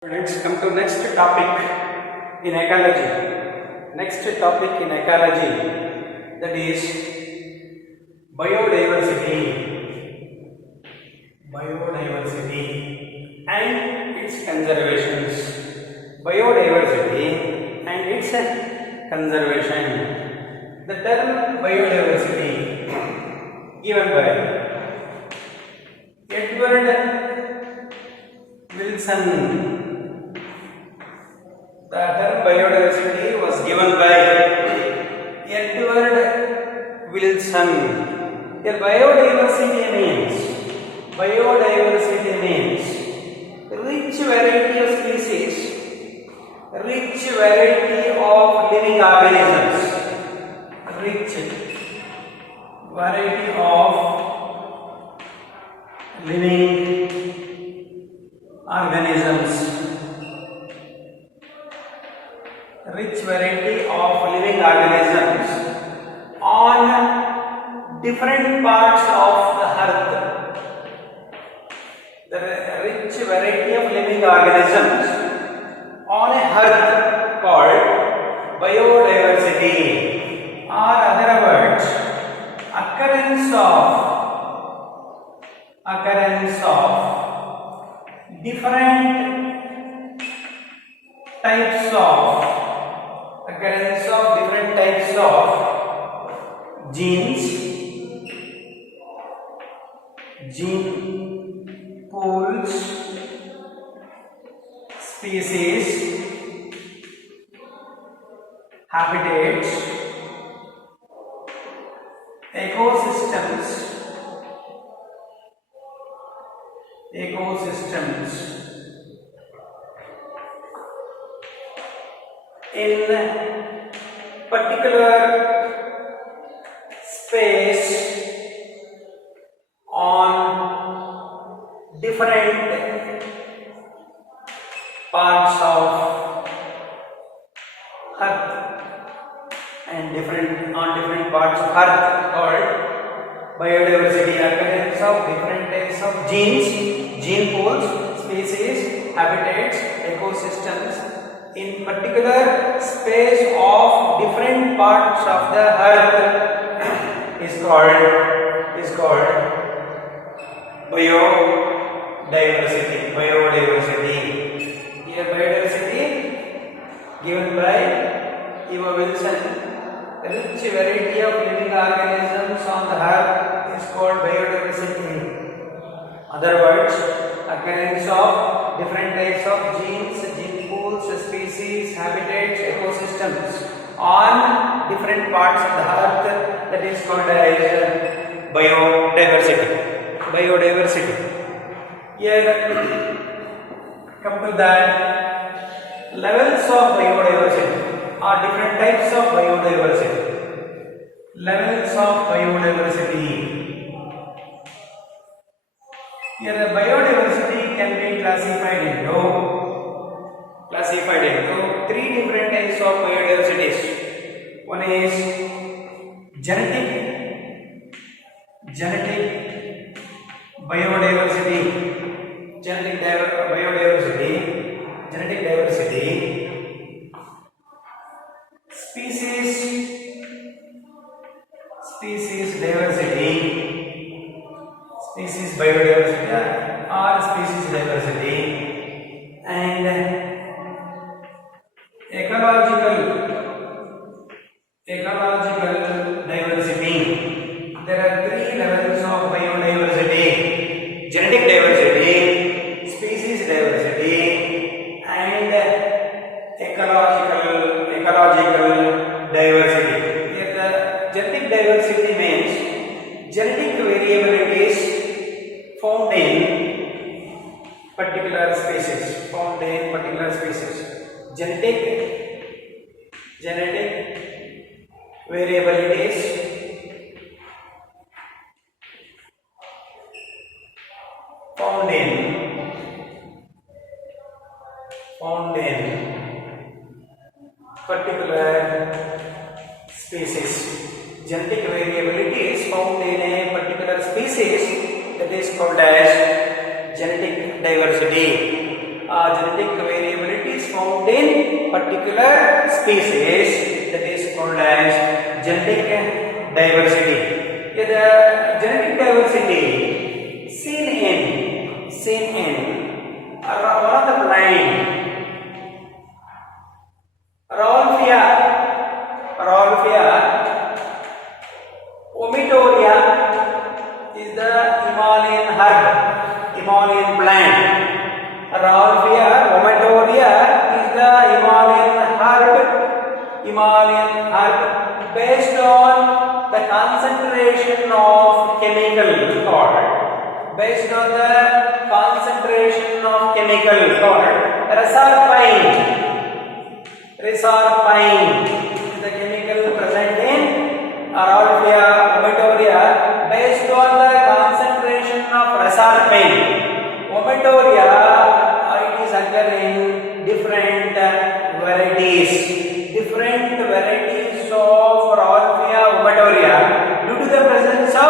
Let's come to next topic in ecology. Next topic in ecology, that is biodiversity. Biodiversity and its conservations. Biodiversity and its conservation. The term biodiversity given by Edward Wilson. The term biodiversity was given by Edward Wilson. Here biodiversity means rich variety of species, rich variety of living organisms, rich variety of living organisms. Rich variety of living organisms on different parts of the earth. The rich variety of living organisms on a earth called biodiversity, or other words, occurrence of different types of genes, gene pools, species, habitats, ecosystems in particular space on different parts of earth and different parts of earth called biodiversity. Occurrence of different types of genes, gene pools, species, habitats, ecosystems in particular space of different parts of the earth is called biodiversity. Here biodiversity given by Edward Wilson. Rich variety of living organisms on the earth is called biodiversity. Other words, occurrence of different types of genes, gene pools, species, habitats, ecosystems on different parts of the earth, that is called as biodiversity. Here come to that levels of biodiversity or different types of biodiversity. Levels of biodiversity. Here the biodiversity can be classified into three different types of biodiversities. One is genetic biodiversity, genetic diversity, species biodiversity or species diversity, and ecological diversity. There are three levels of biodiversity: genetic diversity, species diversity, and ecological diversity. Here the genetic diversity means genetic variabilities found in particular species. Genetic variabilities found in particular species. Genetic variability is found in a particular species, that is called as genetic diversity. genetic variability is found in particular species, that is called as genetic diversity. The genetic diversity seen in one of the plant Rolfia vomitoria is the Himalayan plant. Rolfia vomitoria is the Himalayan herb based on the concentration of chemical called resorpine is the chemical present in Rolfia vomitoria based on the concentration of resorpine. Vomitoria it is occurring different varieties of Rolfia vomitoria due to the presence of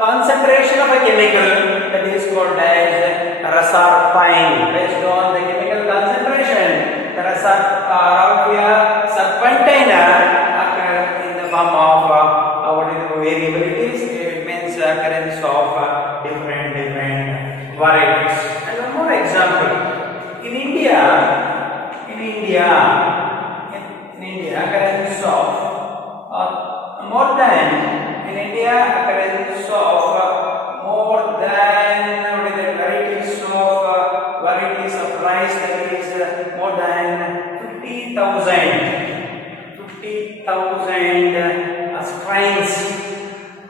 concentration of a chemical that is called as resorpine. Based on the chemical concentration, the Rolfia serpentina occur in the form of variabilities. It means occurrence of different varieties. And one more example, in India, occurrence of more than varieties of rice, that is more than 50,000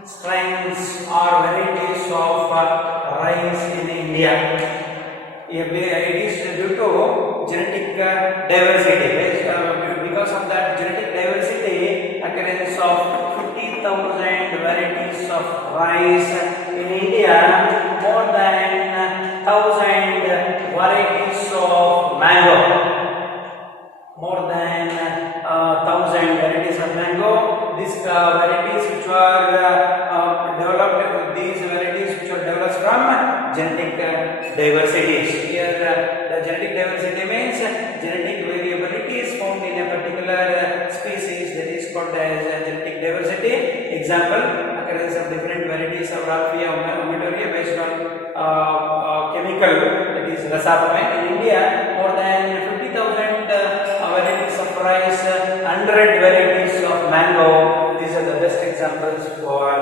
strains or varieties of rice in India. It is due to genetic diversity. Because of that genetic diversity, occurrence of 50,000 varieties of rice in India, more than 1,000 varieties of mango. These varieties which were developed from genetic diversities. Here, the genetic diversity means genetic variability is found in a particular species, that is called as genetic diversity. Example, occurrence of different varieties of Rolfia vomitoria based on chemical, that is resorpine. In India, more than 50,000 varieties of rice, 100 varieties of mango. These are the best examples for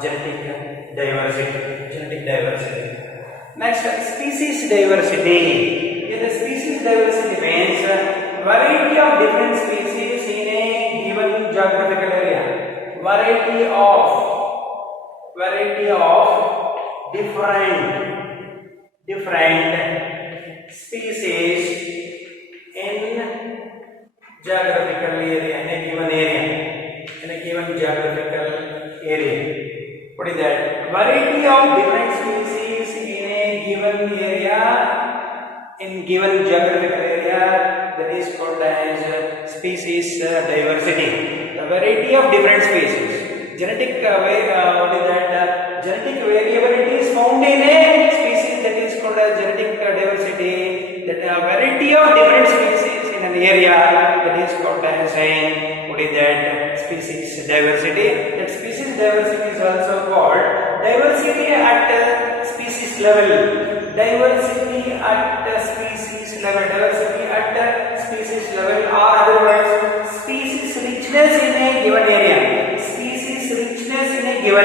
genetic diversity. Next, species diversity. The species diversity means variety of different species in a given geographical area. Variety of different species in geographical area, in a given geographical area. What is that? Variety of different species in a given area, in given geographical area, that is called as species diversity. The variety of different species. Genetic genetic variability is found in a species, that is called as genetic diversity. That a variety of different species in an area, that is called as species diversity. That species diversity is also called diversity at species level. Diversity at species level, or other words, species richness in a given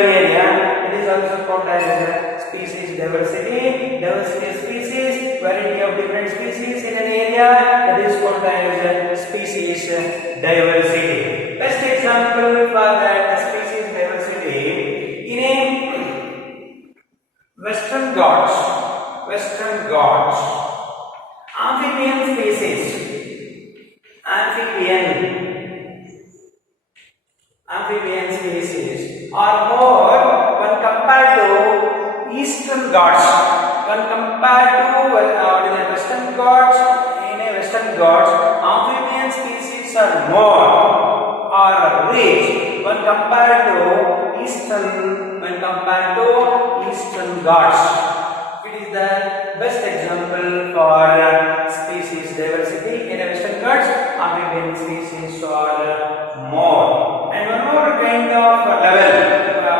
area. It is also called as species diversity. Diversity of species, variety of different species in an area, that is called as species diversity. Best example for that species diversity in a Western Ghats, amphibian species. Amphibian species are more when compared to Eastern Ghats. When compared to Western Ghats, in a Western Ghats, amphibian species are more or rich when compared to Eastern Ghats. It is the best example for species diversity. In Western Ghats, amphibian species are more. And one more kind of level,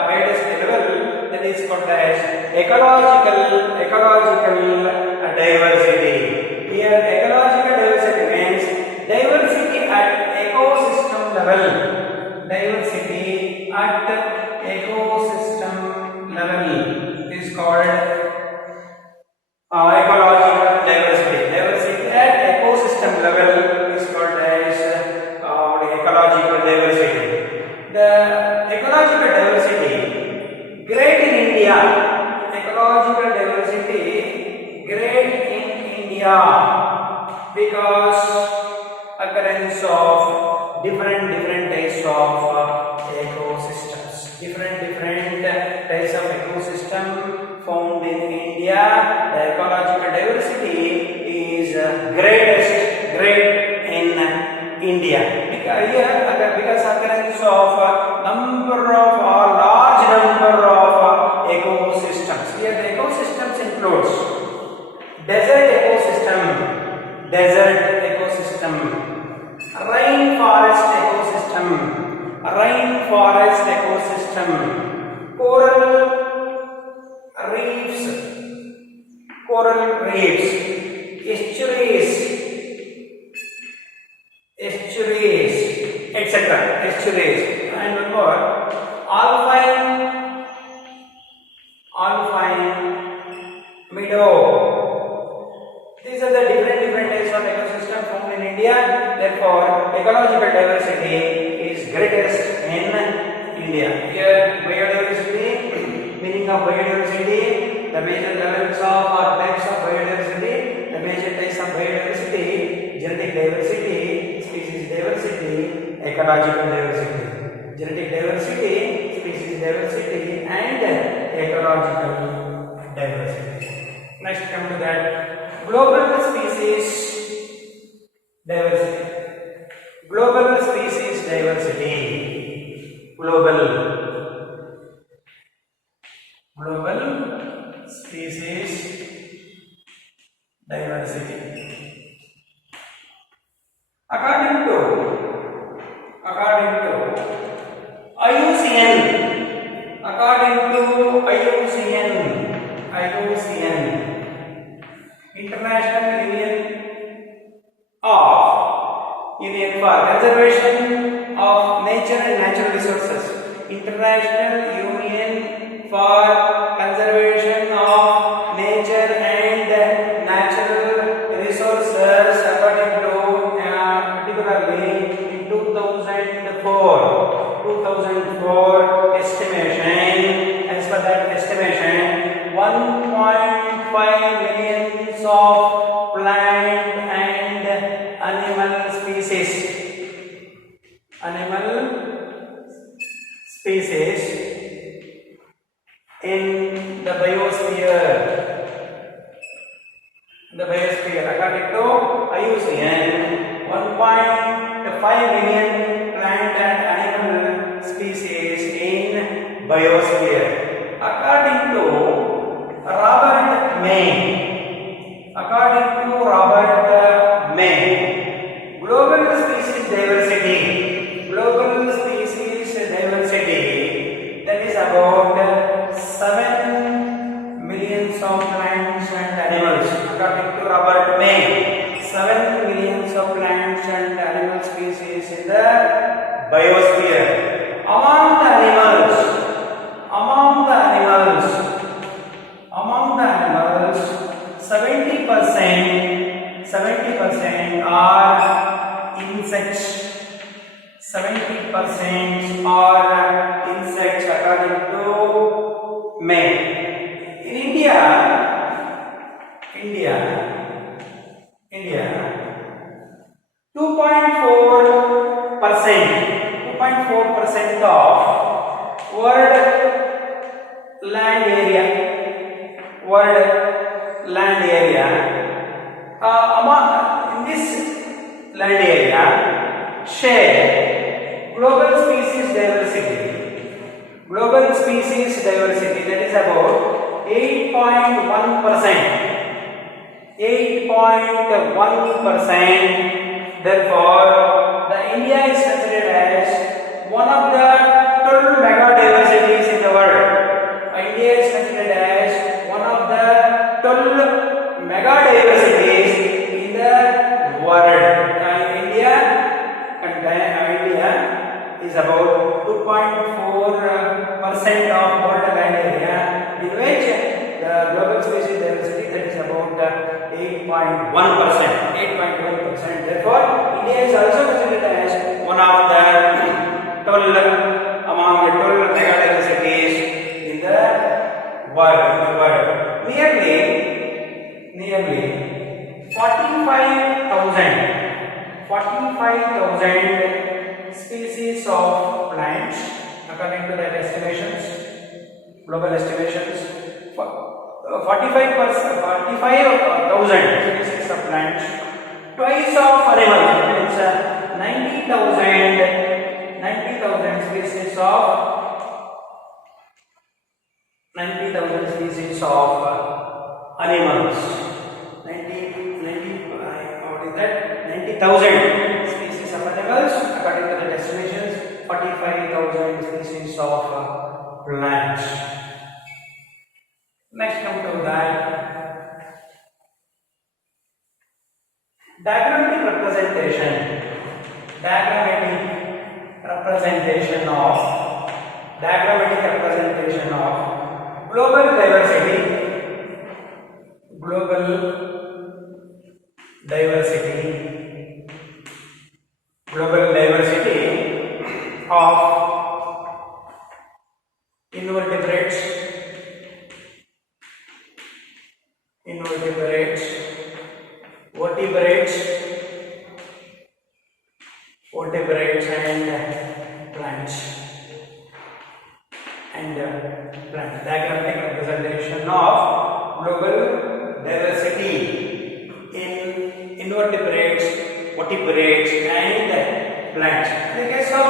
biodiversity level, that is called as ecological diversity. Here, ecological diversity means diversity at ecosystem level. Diversity at ecosystem level is called ecological diversity. Diversity at ecosystem level is called as ecological diversity. The ecological diversity great in India. Ecological diversity great in India because occurrence of different types of ecosystems. Different types of ecosystem found in India. The ecological diversity is great in India. Because occurrence of large number of ecosystems. Here the ecosystems includes desert ecosystem, rainforest ecosystem, coral reefs, estuaries, etc. Estuaries, and one more, alpine meadow. These are the different types of ecosystem found in India. Therefore, ecological diversity is greatest in India. Here, biodiversity, meaning of biodiversity, the major levels of or types of biodiversity, the major types of biodiversity, genetic diversity, species diversity, ecological diversity. Genetic diversity, species diversity, and ecological diversity. Next, come to that global species diversity. Global species diversity. Global species diversity. According to IUCN, Union for Conservation of Nature and Natural Resources. International Union for Conservation of Nature and Natural Resources, according to particularly in 2004 estimation. As per that estimation, 1.5 million of plant and animal species in the biosphere. According to IUCN, 1.5 million plant and animal species in biosphere. According to Robert May, global species diversity, that is about 7 million of plants and animals. According to Robert May, 7 million of plants and animal species in the biosphere. Among the animals, 70% are insects. 70% are insects, according to May. In India, 2.4% of world land area, in this land area share global species diversity, that is about 8.1%. 8.1%. Therefore, the India is considered as one of the 12 mega diversities in the world. India is considered as one of the 12 mega diversities in the world. India is about 2.4% of world land area, in which the global species diversity that is about 8.1%. 8.1%. Therefore, India is also considered as one of the 12 among the 12 mega diversities in the world. Nearly 45,000 species of plants, according to that estimations, global estimations, 45,000 species of plants, twice of animals, means 90,000 species of animals. 90,000 species of animals, according to the estimations, 45,000 species of plants. Next, come to that diagrammatic representation of global diversity of invertebrates, vertebrates and plants. Diagrammatic representation of global diversity in invertebrates, vertebrates and plants. In the case of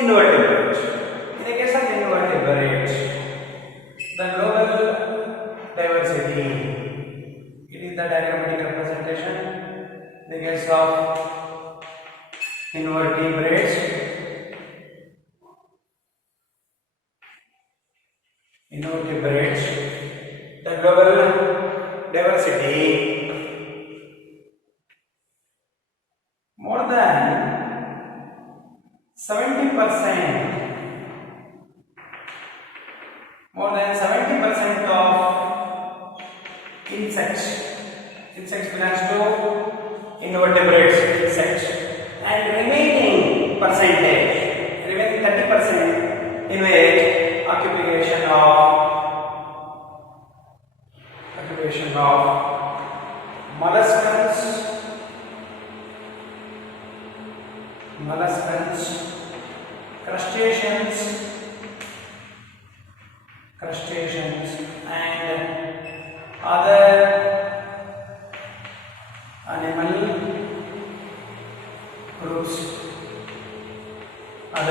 invertebrates, the global diversity, it is the diagrammatic representation. In the case of invertebrates, the global diversity more than 70% of insects belongs to invertebrates, and remaining 30% in which occupation of molluscs, crustaceans and other animal groups. In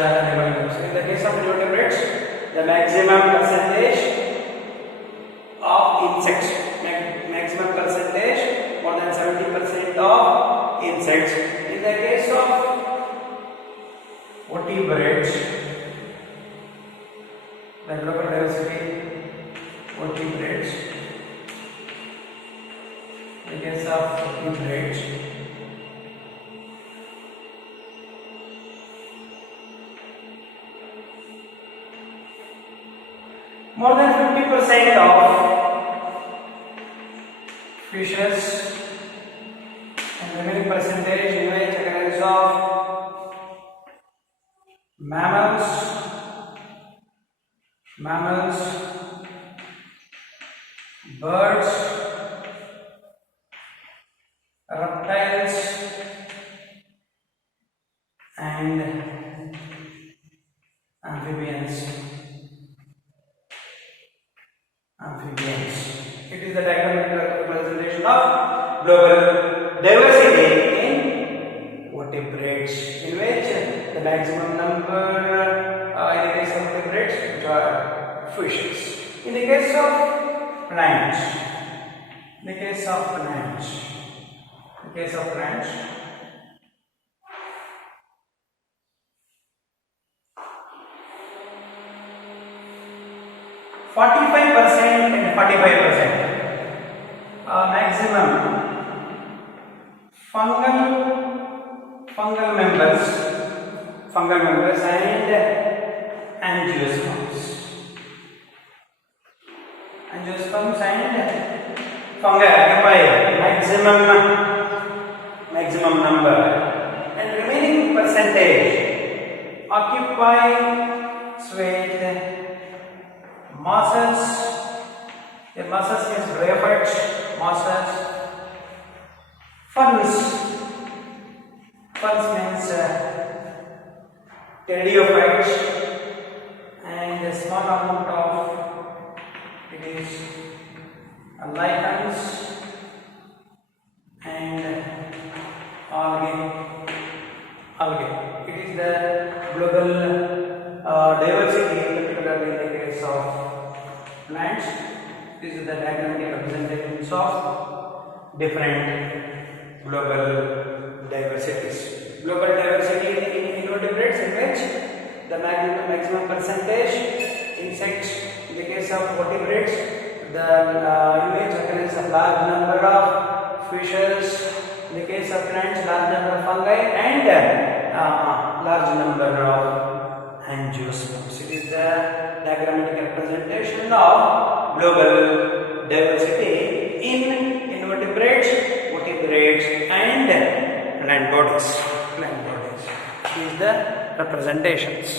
the case of invertebrates, the maximum percentage of insects, more than 70% of insects. In the case of vertebrates, the global diversity, vertebrates. In the case of vertebrates, more than 50% of fishes, and remaining percentage in which categories of mammals, birds, reptiles and amphibians. It is the diagrammatic representation of global diversity in vertebrates, in which the maximum number in the case of vertebrates, which are fishes. In the case of plant. In the case of plant, 45% and 45%. Maximum fungal members and angiosperms and fungi occupy maximum number, and remaining percentage occupy with mosses. The mosses means bryophytes, mosses. Ferns means pteridophytes, and a small amount of it is lichens and algae. It is the global diversity, particularly in the case of plants. This is the diagrammatic representations of different global diversities. Global diversity in invertebrates, in which the maximum percentage insects. In the case of vertebrates, the image occurs a large number of fishes. In the case of plants, large number of fungi and large number of angiosperms. It is the diagrammatic representation of global diversity in invertebrates, vertebrates and plant bodies. These are the representations.